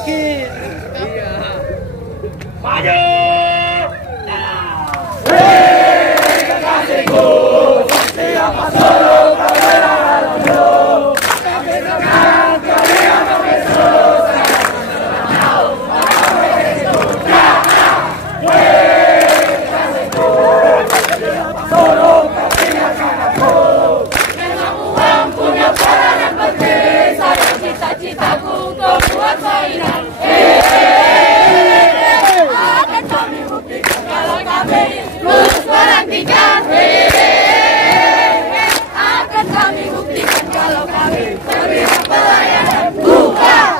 Oke. Iya. Maju. Kekasihku, siapa suruh kau berlalu? Tapi dengan kalian Yesus, kekasihku, siapa suruh kau tinggalkan aku? Memang uang punya peranan penting, sayang cita-citaku kau buat mainan. Akan kami buktikan kalau kami lulus pelantikan. Akan kami buktikan kalau kami terima pelayanan. Bukan.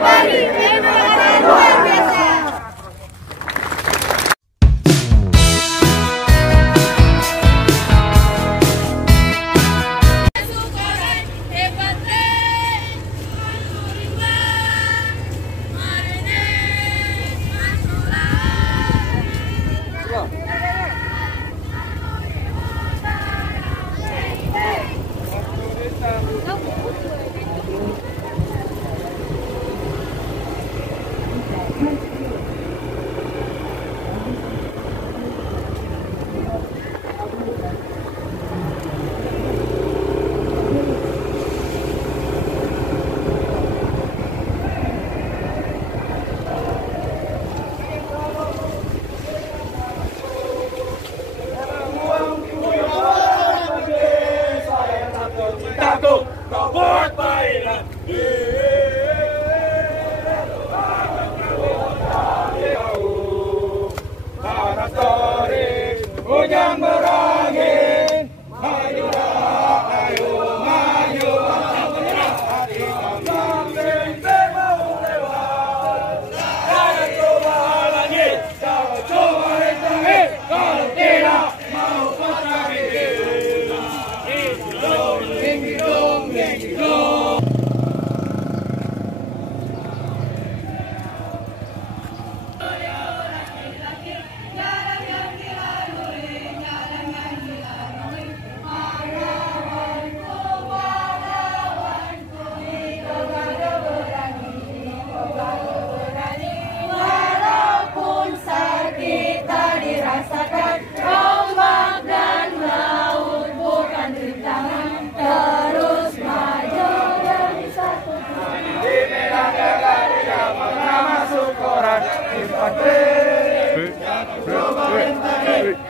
Pagi. Luar biasa.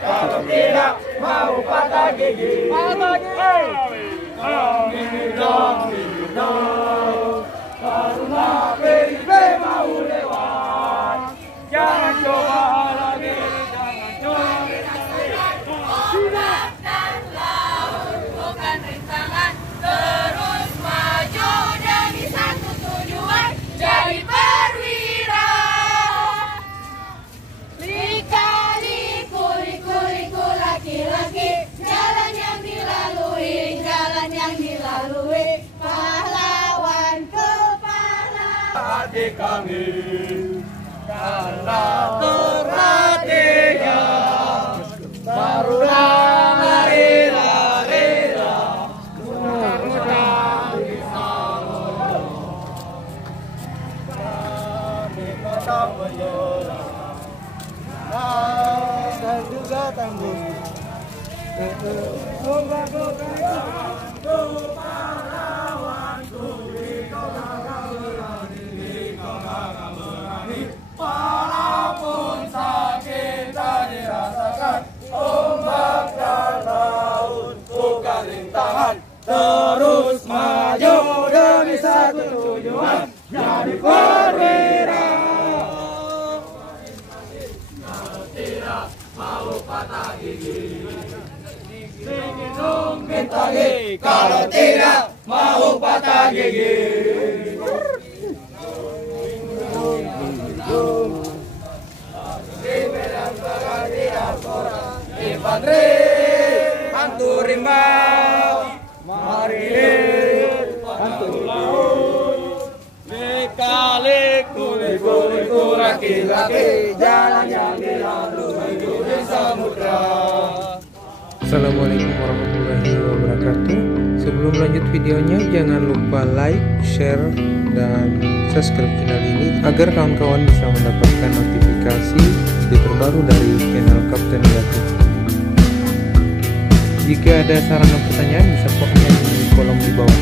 Kalau tidak mau patah gigi, minggir dong, karena PDIP mau lewat. Jangan coba lagi, jangan coba lagi. Ombak dan laut bukan rintangan, terus maju demi satu tujuan, jadi perwira. Liku laki-laki, jalan yang dilalui, pahlawan kepala Adik kami, karena terhatinya, barulah marilah mudah-mudahan bisa kami tetap berjuang dan juga tangguh. Walaupun sakit tak dirasakan, ombak dan laut bukan rintangan, terus maju demi satu tujuan, jadi perwira. Kalau tidak mau patah gigi, kalau tidak mau patah gigi. Infanteri hantu rimba, marinir hantu laut, liku laki-laki, jalan yang dilalui di samudra. Assalamualaikum warahmatullahi wabarakatuh. Sebelum lanjut videonya, jangan lupa like, share, dan subscribe channel ini agar kawan-kawan bisa mendapatkan notifikasi video terbaru dari channel Kapten Gatot. Jika ada saran dan pertanyaan bisa komen di kolom di bawah.